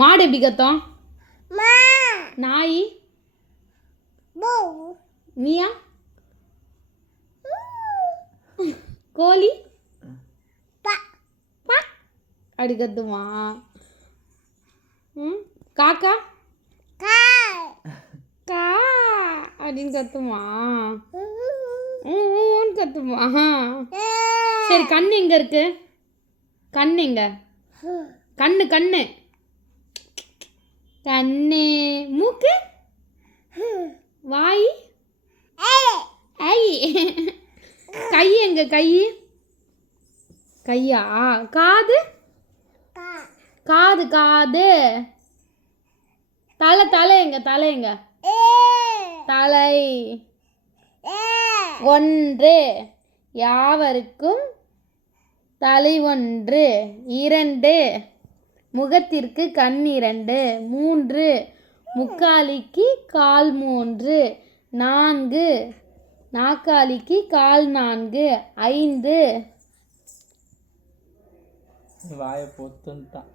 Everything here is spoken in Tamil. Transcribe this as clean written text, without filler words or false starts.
மாடு எப்படி கத்தும்? நாய் நீயா? கோழி அப்படி கத்துமா? காக்கா கா அப்படின்னு கத்துமா? கத்துமா? சரி, கண்ணு எங்க இருக்கு? கண்ணு எங்க? கண்ணு கண்ணு கண்ணு. மூக்கு, வாய், ஐ. கை எங்க? கை கையா? காது காது காது. தலை தலை எங்க? தலை எங்க? தலை. ஒன்று யாவருக்கும் தலை ஒன்று. இரண்டு முகத்திற்கு கண் இரண்டு. மூன்று முக்காலிக்கு கால் மூன்று. நான்கு நாக்காலிக்கு கால் நான்கு. ஐந்து வாயை பொத்துன்ட்டான்.